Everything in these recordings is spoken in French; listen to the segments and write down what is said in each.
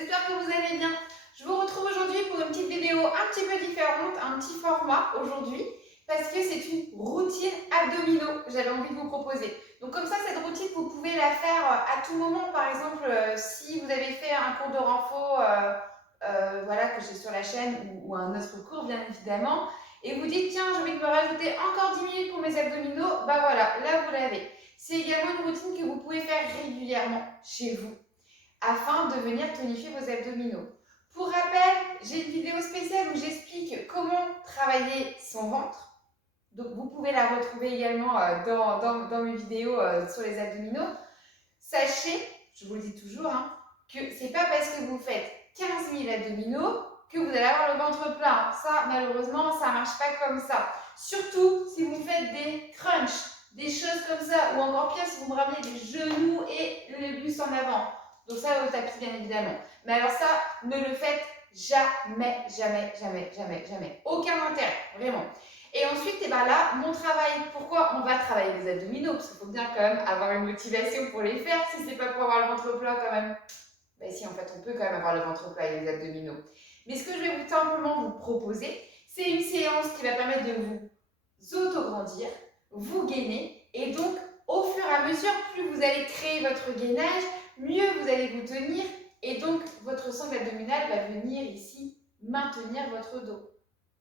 j'espère que vous allez bien. Je vous retrouve aujourd'hui pour une petite vidéo un petit peu différente, un petit format aujourd'hui, parce que c'est une routine abdominaux que j'avais envie de vous proposer. Donc comme ça, cette routine, vous pouvez la faire à tout moment. Par exemple, si vous avez fait un cours de renfo voilà, que j'ai sur la chaîne ou un autre cours, bien évidemment, et vous dites, tiens, j'ai envie de me rajouter encore 10 minutes pour mes abdominaux, bah voilà, là vous l'avez. C'est également une routine que vous pouvez faire régulièrement chez vous, afin de venir tonifier vos abdominaux. Pour rappel, j'ai une vidéo spéciale où j'explique comment travailler son ventre. Donc vous pouvez la retrouver également dans mes vidéos sur les abdominaux. Sachez, je vous le dis toujours, hein, que c'est pas parce que vous faites 15 000 abdominaux que vous allez avoir le ventre plein. Ça, malheureusement, ça marche pas comme ça. Surtout si vous faites des crunchs, des choses comme ça, ou encore pire si vous me ramenez les genoux et les bustes en avant. Donc ça, au tapis, bien évidemment. Mais alors ça, ne le faites jamais, jamais, jamais, jamais, jamais. Aucun intérêt, vraiment. Et ensuite, et ben là, mon travail, pourquoi on va travailler les abdominaux? Parce qu'il faut bien quand même avoir une motivation pour les faire. Si c'est pas pour avoir le ventre plat quand même, ben si, en fait, on peut quand même avoir le ventre plat et les abdominaux. Mais ce que je vais vous simplement vous proposer, c'est une séance qui va permettre de vous autograndir, vous gainer, et donc, au fur et à mesure, plus vous allez créer votre gainage, mieux vous allez vous tenir, et donc, votre sangle abdominale va venir ici maintenir votre dos.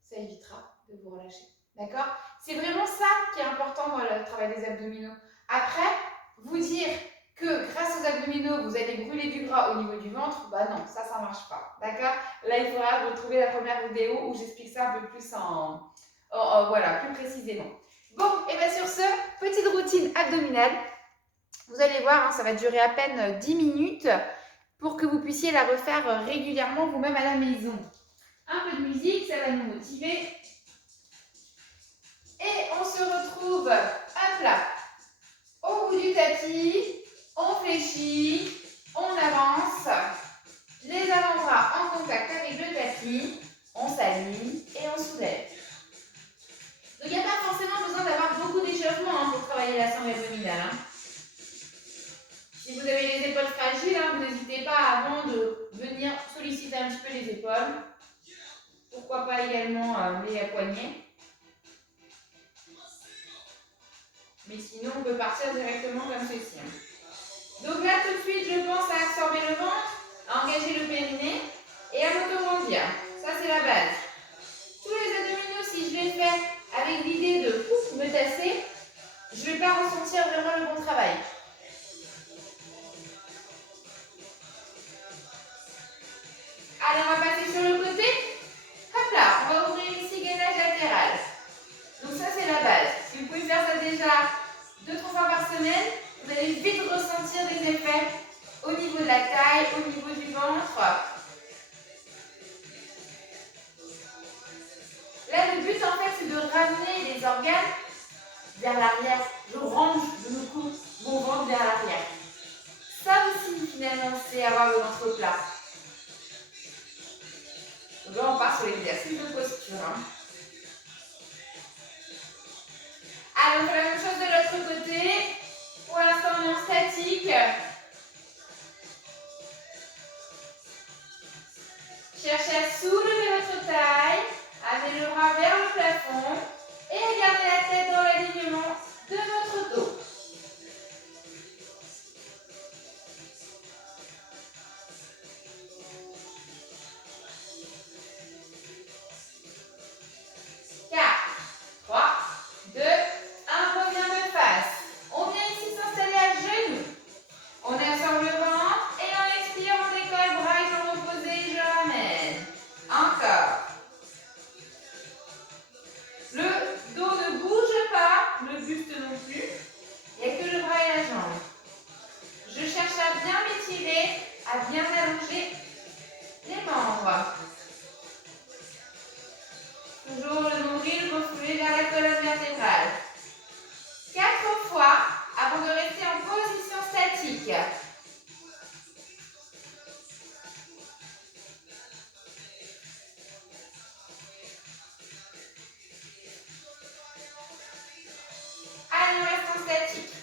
Ça évitera de vous relâcher. D'accord? C'est vraiment ça qui est important dans le travail des abdominaux. Après, vous dire que grâce aux abdominaux, vous allez brûler du gras au niveau du ventre, bah non, ça ne marche pas. D'accord? Là, il faudra retrouver la première vidéo où j'explique ça un peu plus voilà, plus précisément. Bon, et bien sur ce, petite routine abdominale. Vous allez voir, hein, ça va durer à peine 10 minutes pour que vous puissiez la refaire régulièrement vous-même à la maison. Un peu de musique, ça va nous motiver. Et on se retrouve, hop là, au bout du tapis, on fléchit, on avance, les avant-bras en contact avec le tapis, on s'aligne et on soulève. Donc il n'y a pas forcément besoin d'avoir beaucoup d'échauffement pour travailler la sangle abdominale. Si vous avez les épaules fragiles, vous n'hésitez pas avant de venir solliciter un petit peu les épaules. Pourquoi pas également les poignets. Mais sinon, on peut partir directement comme ceci. Donc là, tout de suite, je pense à absorber le ventre, à engager le périnée et à m'autograndir. Ça, c'est la base. Tous les abdominaux, si je les fais avec l'idée de me tasser, je ne vais pas ressentir vraiment le bon travail. Allez, on va passer sur le côté. Hop là, on va ouvrir ici gainage latéral. Donc ça, c'est la base. Si vous pouvez faire ça déjà 2-3 fois par semaine, vous allez vite ressentir des effets au niveau de la taille, au niveau du ventre. Là, le but, en fait, c'est de ramener les organes vers l'arrière. Je range de mon cou, mon ventre vers l'arrière. Ça aussi, finalement, c'est avoir le ventre plat. Donc là, on part sur l'exercice de posture. Allez, on fait la même chose de l'autre côté. Pour l'instant, on est en statique. Cherchez à soulever votre taille, amenez le bras vers le plafond et gardez la tête dans l'alignement de votre dos. À bien allonger les membres. Toujours le nombril refoulé vers la colonne vertébrale. 4 fois avant de rester en position statique. Allez, on reste en statique.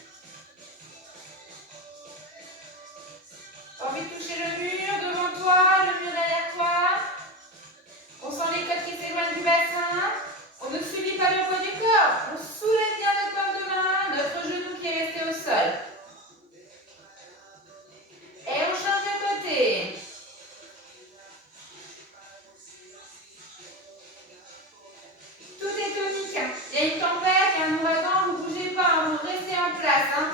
Envie de toucher le mur devant toi. a une tempête, il y a un ouragan, vous ne bougez pas, hein, vous restez en place. Hein.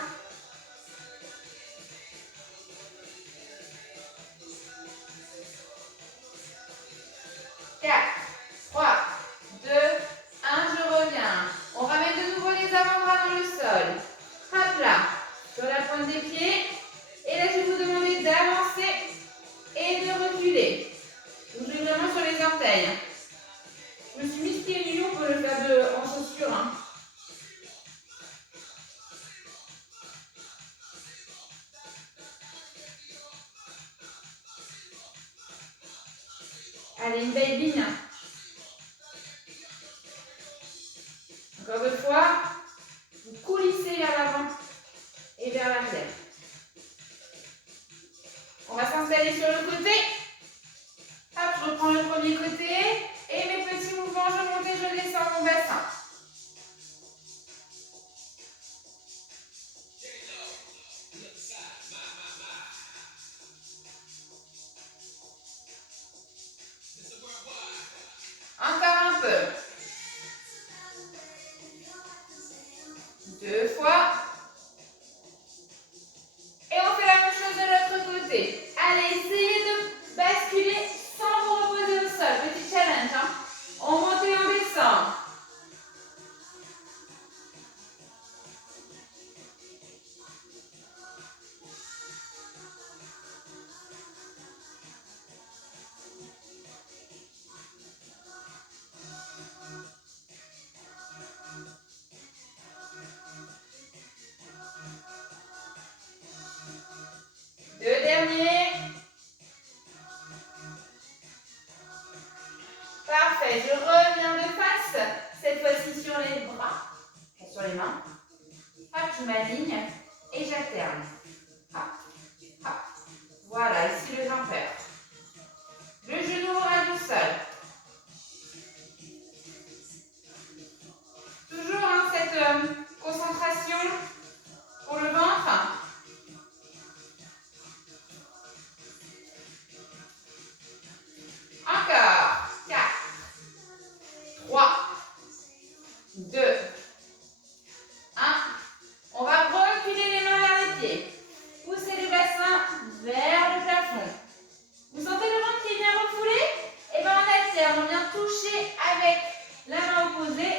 Quatre, 3, 2, 1, je reviens. On ramène de nouveau les avant-bras dans le sol. Hop là, sur la pointe des pieds. Et là, je vais vous demander d'avancer et de reculer. Donc, je vais vraiment sur les orteils. Je me suis mis pieds nus, on peut le faire en chaussures. Hein. Allez, une belle ligne. Encore une fois, vous coulissez vers l'avant et vers l'arrière. On va s'installer sur le côté. Hop, je reprends le premier côté. Et mes petits mouvements, je monte et je descends mon bassin. Encore un peu. 2 fois. Et on fait la même chose de l'autre côté. Allez, essayez de basculer sans vous reposer au sol. Petit challenge. Hein. On monte et on descend. Deux derniers. Parfait, je reviens de face. Cette fois-ci sur les bras, sur les mains. Hop, je m'aligne et j'alterne. Hop, hop. Voilà, ici le jumper. Le genou au ras du sol. Toujours hein, cette concentration pour le ventre. Encore. 4, 3, 2, 1. On va reculer les mains vers les pieds. Poussez les bassins vers le plafond. Vous sentez le ventre qui est bien refoulé? Et bien on alterne, on vient toucher avec la main opposée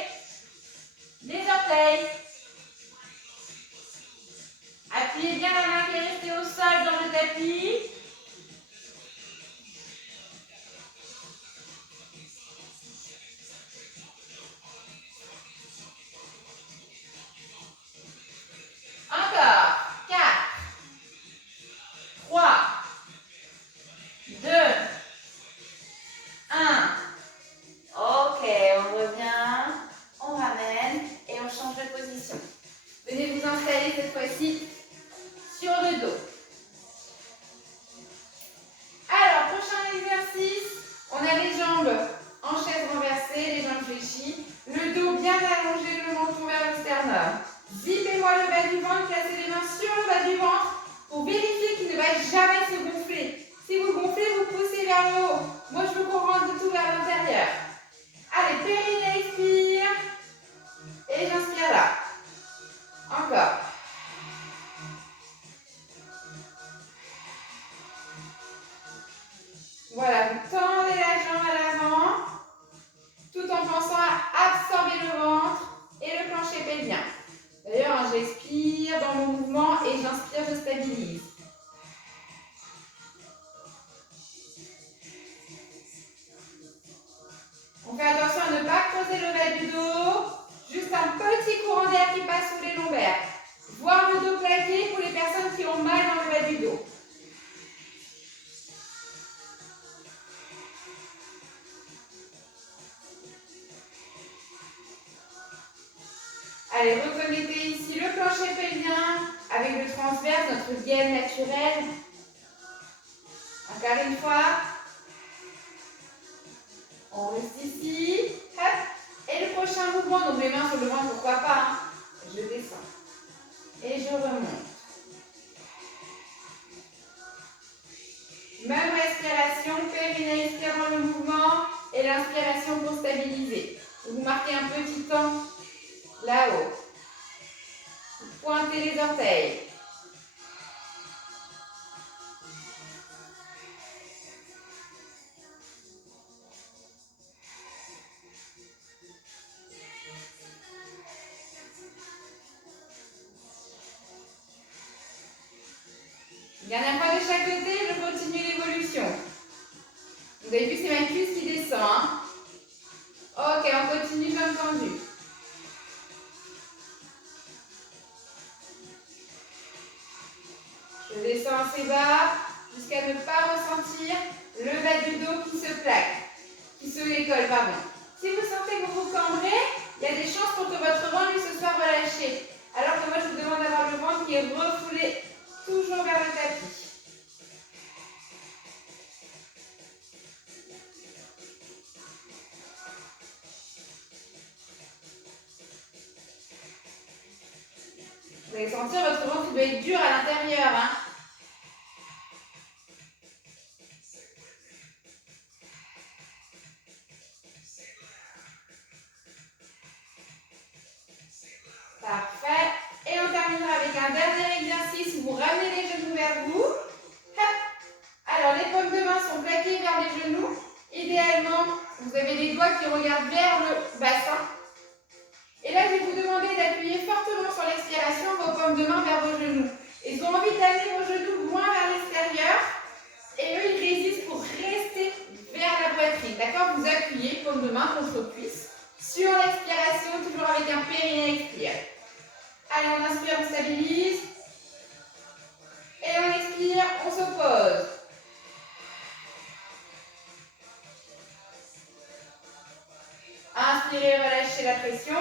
les orteils. Appuyez bien la main qui est restée au sol dans le tapis. Encore. 4, 3, 2, 1. Ok, on revient, on ramène et on change de position. Venez vous installer cette fois-ci sur le dos. Alors, prochain exercice, on a les jambes en chaise renversée, les jambes fléchies, le dos bien allongé, le menton vers le sternum. Zippez-moi le bas du ventre, placez les mains sur le bas du ventre pour vérifier qu'il ne va jamais se gonfler. Si vous gonflez, vous poussez vers le haut. Moi, je veux qu'on rentre de tout vers l'intérieur. Allez, périnée, expire. Et j'inspire là. Encore. Voilà, vous tendez la jambe à l'avant, tout en pensant à absorber le ventre et le plancher pelvien. D'ailleurs, hein, j'expire dans mon mouvement et j'inspire, je stabilise. On fait attention à ne pas creuser le bas du dos, juste un petit courant d'air qui passe sous les lombaires. Voir le dos plaqué pour les personnes qui ont mal dans le bas du dos. Allez, reconnectez ici le plancher pelvien avec le transverse, notre gaine naturelle. Encore une fois. On reste ici. Hop. Et le prochain mouvement, donc les mains sur le ventre, pourquoi pas. Hein. Je descends. Et je remonte. Même respiration, périnée expire dans le mouvement et l'inspiration pour stabiliser. Vous marquez un petit temps pointer les orteils. Dernière fois de chaque côté, je continue l'évolution. Vous avez vu, c'est ma cuisse qui descend. Hein? Ok, on continue, jambes tendues. Je descends assez bas jusqu'à ne pas ressentir le bas du dos qui se plaque, qui se décolle, pardon. Si vous sentez que vous vous cambrez, il y a des chances pour que votre ventre lui se soit relâché. Alors que moi, je vous demande d'avoir le ventre qui est refoulé toujours vers le tapis. Vous allez sentir votre ventre qui doit être dur à l'intérieur. Hein? Parfait. Et on terminera avec un dernier exercice où vous ramenez les genoux vers vous. Hop. Alors, les paumes de main sont plaquées vers les genoux. Idéalement, vous avez les doigts qui regardent vers le bassin. Et là, je vais vous demander d'appuyer fortement sur l'expiration vos paumes de main vers vos genoux. Ils ont envie d'amener vos genoux loin vers l'extérieur. Et eux, ils résistent pour rester vers la poitrine. D'accord? Vous appuyez, paume de main contre cuisse. Sur l'expiration, toujours avec un périnée expire. Allez, on inspire, on stabilise. Et on expire, on se pose. Inspirez, relâchez la pression.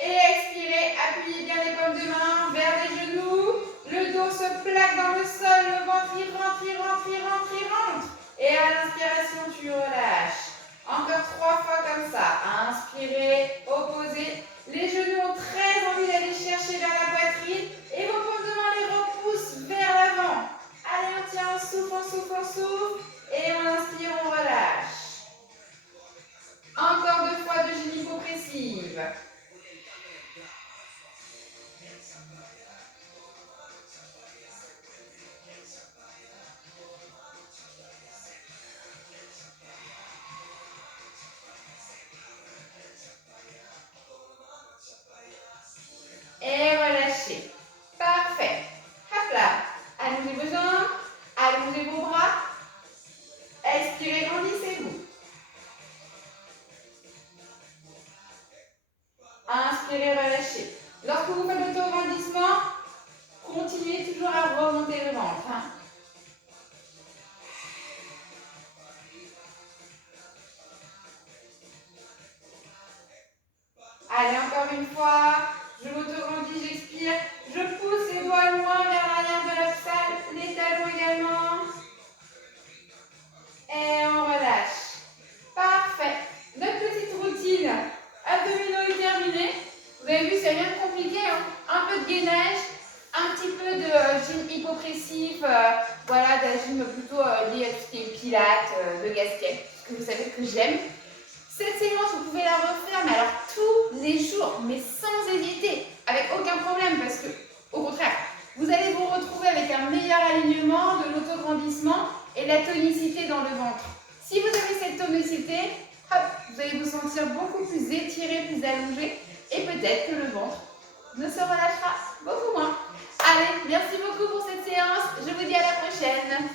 Et expirez, appuyez bien les paumes de main vers les genoux. Le dos se plaque dans le sol, le ventre il rentre, il rentre, il rentre, il rentre. Et à l'inspiration, tu relâches. Encore 3 fois comme ça. Inspirez, opposez. Les genoux ont très envie d'aller chercher vers la poitrine. Et vos paumes de main les repoussent vers l'avant. Allez, on tient, on souffle, on souffle, on souffle. Et on inspire, on relâche. Encore 2 fois de gynécopressive. Et relâchez. Parfait. Hop là. Allongez vos jambes. Allongez vos bras. Expirez, grandissez-vous. Inspirez, relâchez. Lorsque vous faites l'auto-grandissement, continuez toujours à remonter le ventre. Hein. Allez, encore une fois. Je m'auto-grandis, j'expire. Je pousse les doigts loin vers l'arrière de la salle. Les talons également. Et on relâche. Parfait. Notre petite routine abdominaux est terminée. Vous avez vu, c'est rien de compliqué. Hein. Un peu de gainage, un petit peu de gym hypopressif, voilà, d'un gym plutôt lié à tout ce qui est pilates, de gasquet, parce que vous savez que j'aime. Cette séance, vous pouvez la refaire, mais alors tous les jours, mais sans hésiter, avec aucun problème, parce que, au contraire, vous allez vous retrouver avec un meilleur alignement, de l'autograndissement et de la tonicité dans le ventre. Si vous avez cette tonicité, hop, vous allez vous sentir beaucoup plus étiré, plus allongé, et peut-être que le ventre ne se relâchera beaucoup moins. Allez, merci beaucoup pour cette séance. Je vous dis à la prochaine.